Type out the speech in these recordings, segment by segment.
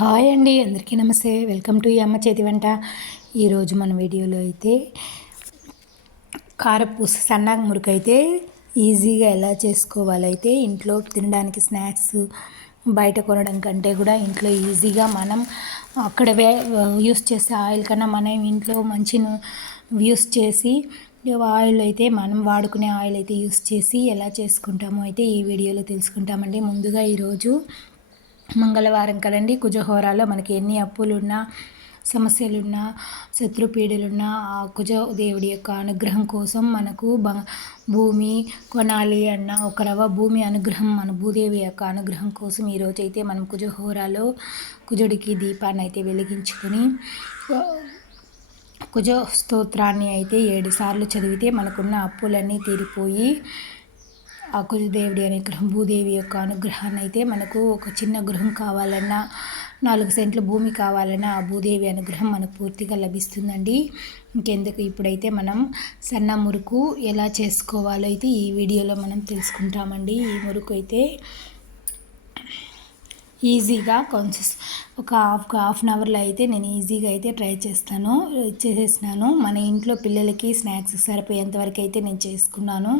Hi అండి, అందరికీ నమస్తే. వెల్కమ్ టు ఈ అమ్మ చేతి వంట. ఈరోజు మన వీడియోలో అయితే కారపూస సన్నగా మురుకైతే ఈజీగా ఎలా చేసుకోవాలైతే ఇంట్లో తినడానికి స్నాక్స్ బయట కొనడం కంటే కూడా ఇంట్లో ఈజీగా మనం అక్కడ యూస్ చేసే ఆయిల్ కన్నా మనం ఇంట్లో మంచి యూస్ చేసి ఆయిల్ అయితే మనం వాడుకునే ఆయిల్ అయితే యూస్ చేసి ఎలా చేసుకుంటామో అయితే ఈ వీడియోలో తెలుసుకుంటామండి. ముందుగా ఈరోజు మంగళవారం కదండి. కుజహోరాలో మనకి ఎన్ని అప్పులున్నా సమస్యలున్నా శత్రుపీడలున్నా ఆ కుజ దేవుడి యొక్క అనుగ్రహం కోసం మనకు భూమి కొనాలి అన్న ఒక రవ్వ భూమి అనుగ్రహం మన భూదేవి యొక్క అనుగ్రహం కోసం ఈరోజైతే మనం కుజహోరాలో కుజుడికి దీపాన్ని అయితే వెలిగించుకొని కుజ స్తోత్రాన్ని అయితే 7 సార్లు చదివితే మనకున్న అప్పులన్నీ తీరిపోయి ఆ కుజదేవుడి అనుగ్రహం భూదేవి యొక్క అనుగ్రహాన్ని అయితే మనకు ఒక చిన్న గృహం కావాలన్నా 4 సెంట్ల భూమి కావాలన్నా ఆ భూదేవి అనుగ్రహం మనకు పూర్తిగా లభిస్తుందండి. ఇంకెందుకు ఇప్పుడైతే మనం సన్న మురుకు ఎలా చేసుకోవాలో అయితే ఈ వీడియోలో మనం తెలుసుకుంటామండి. ఈ మురుకు అయితే ఈజీగా కొంచెం ఒక హాఫ్ అన్ అవర్లో అయితే నేను ఈజీగా అయితే ట్రై చేసేసినాను. మన ఇంట్లో పిల్లలకి స్నాక్స్ సరిపోయేంతవరకు అయితే నేను చేసుకున్నాను.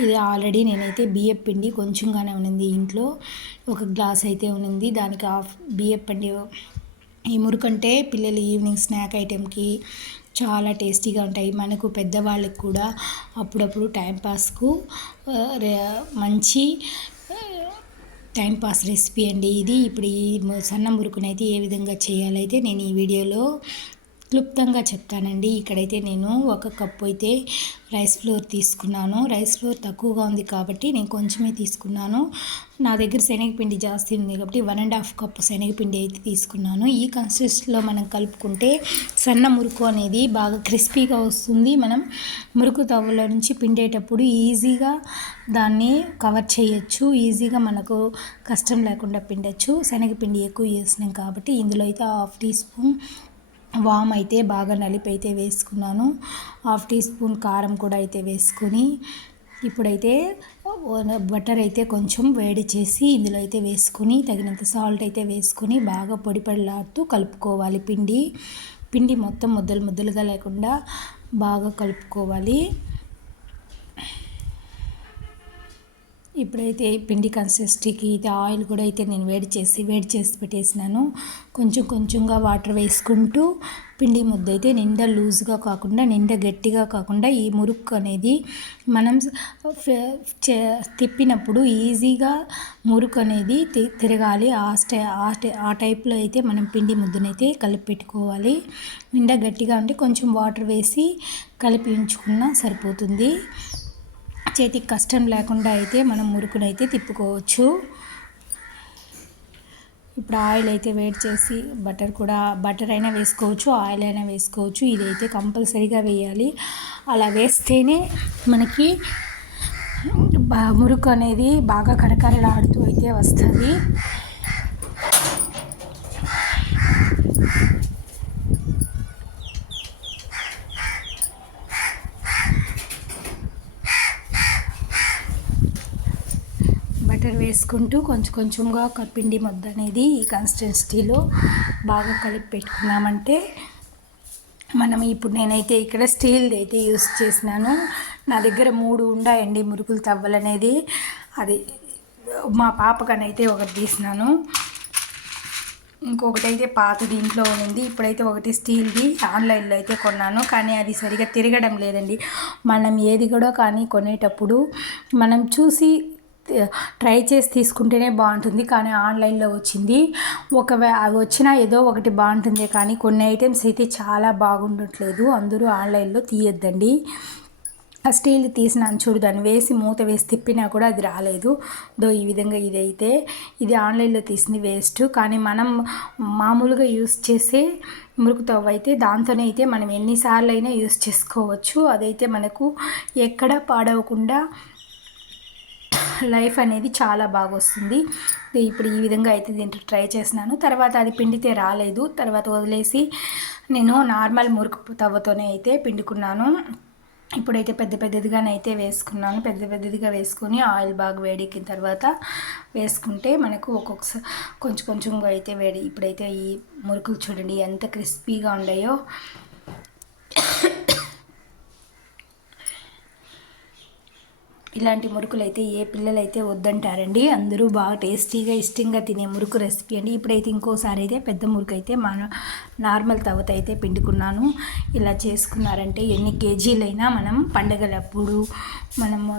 ఇది ఆల్రెడీ నేనైతే బియ్యం పిండి కొంచెంగానే ఉన్నింది, ఇంట్లో ఒక గ్లాస్ అయితే ఉన్నింది, దానికి హాఫ్ బియ్యం పిండి. ఈ మురుకంటే పిల్లలు ఈవినింగ్ స్నాక్ ఐటెంకి చాలా టేస్టీగా ఉంటాయి. మనకు పెద్దవాళ్ళకి కూడా అప్పుడప్పుడు టైంపాస్కు మంచి టైంపాస్ రెసిపీ అండి ఇది. ఇప్పుడు ఈ సన్న మురుకునైతే ఏ విధంగా చేయాలైతే నేను ఈ వీడియోలో క్లుప్తంగా చెప్తానండి. ఇక్కడైతే నేను 1 కప్పు అయితే రైస్ ఫ్లోర్ తీసుకున్నాను. రైస్ ఫ్లోర్ తక్కువగా ఉంది కాబట్టి నేను కొంచెమే తీసుకున్నాను. నా దగ్గర శనగపిండి జాస్తి ఉంది కాబట్టి 1.5 కప్పు శనగపిండి అయితే తీసుకున్నాను. ఈ కన్సిస్టెన్సీలో మనం కలుపుకుంటే సన్న మురుకు అనేది బాగా క్రిస్పీగా వస్తుంది. మనం మురుకు తవ్వలో నుంచి పిండేటప్పుడు ఈజీగా దాన్ని కవర్ చేయొచ్చు. ఈజీగా మనకు కష్టం లేకుండా పిండచ్చు. శనగపిండి ఎక్కువ వేసినాం కాబట్టి ఇందులో అయితే 1/2 టీ స్పూన్ వామ్ అయితే బాగా నలిపి అయితే వేసుకున్నాను. 1/2 టీ స్పూన్ కారం కూడా అయితే వేసుకొని ఇప్పుడైతే బటర్ అయితే కొంచెం వేడి చేసి ఇందులో అయితే వేసుకొని తగినంత సాల్ట్ అయితే వేసుకొని బాగా పొడిలాడుతూ కలుపుకోవాలి. పిండి మొత్తం ముద్దలుగా లేకుండా బాగా కలుపుకోవాలి. ఇప్పుడైతే పిండి కన్సిస్టెన్సీకి అయితే ఆయిల్ కూడా అయితే నేను వేడి చేసి పెట్టేసినాను. కొంచెంగా వాటర్ వేసుకుంటూ పిండి ముద్ద అయితే నిండా లూజ్గా కాకుండా నిండా గట్టిగా కాకుండా ఈ మురుకు అనేది మనం తిప్పినప్పుడు ఈజీగా మురుకు అనేది తిరగాలి. ఆ టైప్లో అయితే మనం పిండి ముద్దనైతే కలిపి పెట్టుకోవాలి. నిండా గట్టిగా ఉంటే కొంచెం వాటర్ వేసి కలిపి ఉంచుకున్నా సరిపోతుంది. చేతికి కష్టం లేకుండా అయితే మనం మురుకునైతే తిప్పుకోవచ్చు. ఇప్పుడు ఆయిల్ అయితే వేడి చేసి బటర్ అయినా వేసుకోవచ్చు, ఆయిల్ అయినా వేసుకోవచ్చు. ఇదైతే కంపల్సరీగా వేయాలి. అలా వేస్తేనే మనకి మురుకు అనేది బాగా కరకరలాడుతూ అయితే వస్తుంది. బటర్ వేసుకుంటూ కొంచెంగా పిండి ముద్ద అనేది ఈ కన్సిస్టెన్సీలో బాగా కలిపి పెట్టుకున్నామంటే మనం ఇప్పుడు నేనైతే ఇక్కడ స్టీల్ది అయితే యూస్ చేసినాను. నా దగ్గర 3 ఉన్నాయండి మురుకులు తవ్వలు అనేది. అది మా పాపకనైతే ఒకటి తీసినాను, ఇంకొకటి అయితే పాత దీంట్లో ఉంది. ఇప్పుడైతే ఒకటి స్టీల్ది ఆన్లైన్లో అయితే కొన్నాను, కానీ అది సరిగా తిరగడం లేదండి. మనం ఏది కూడా కానీ కొనేటప్పుడు మనం చూసి ట్రై చేసి తీసుకుంటేనే బాగుంటుంది. కానీ ఆన్లైన్లో వచ్చింది అవి వచ్చినా ఏదో ఒకటి బాగుంటుంది, కానీ కొన్ని ఐటమ్స్ అయితే చాలా బాగుండట్లేదు. అందరూ ఆన్లైన్లో తీయొద్దండి. ఆ స్టీల్ తీసినాను చూడు, దాన్ని వేసి మూత వేసి తిప్పినా కూడా అది రాలేదు. ఈ విధంగా ఇది ఆన్లైన్లో తీసింది వేస్ట్. కానీ మనం మామూలుగా యూస్ చేసే మురుకు తవ్వ అయితే దాంతోనే అయితే మనం ఎన్నిసార్లు అయినా యూస్ చేసుకోవచ్చు. అదైతే మనకు ఎక్కడ పాడవకుండా లైఫ్ అనేది చాలా బాగా వస్తుంది. ఇప్పుడు ఈ విధంగా అయితే దీంట్లో ట్రై చేసినాను. తర్వాత అది పిండితే రాలేదు, తర్వాత వదిలేసి నేను నార్మల్ మురుకు తవ్వతోనే అయితే పిండుకున్నాను. ఇప్పుడైతే పెద్దదిగానైతే వేసుకున్నాను. పెద్దదిగా వేసుకొని ఆయిల్ బాగా వేడెక్కిన తర్వాత వేసుకుంటే మనకు ఒక్కొక్కసారి కొంచెంగా అయితే వేడి. ఇప్పుడైతే ఈ మురుకులు చూడండి ఎంత క్రిస్పీగా ఉన్నాయో. ఇలాంటి మురుకులు అయితే ఏ పిల్లలైతే వద్దంటారండి, అందరూ బాగా టేస్టీగా ఇష్టంగా తినే మురుకు రెసిపీ అండి. ఇప్పుడైతే ఇంకోసారి అయితే పెద్ద మురుకు అయితే నార్మల్ తవ్వత అయితే పిండుకున్నాను. ఇలా చేసుకున్నారంటే ఎన్ని కేజీలైనా మనం పండగలప్పుడు, మనము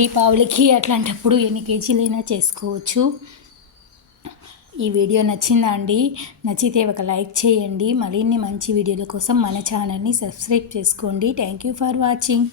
దీపావళికి అట్లాంటప్పుడు ఎన్ని కేజీలైనా చేసుకోవచ్చు. ఈ వీడియో నచ్చిందా అండి? నచ్చితే ఒక లైక్ చేయండి. మరిన్ని మంచి వీడియోల కోసం మన ఛానల్ని సబ్స్క్రైబ్ చేసుకోండి. Thank you for watching.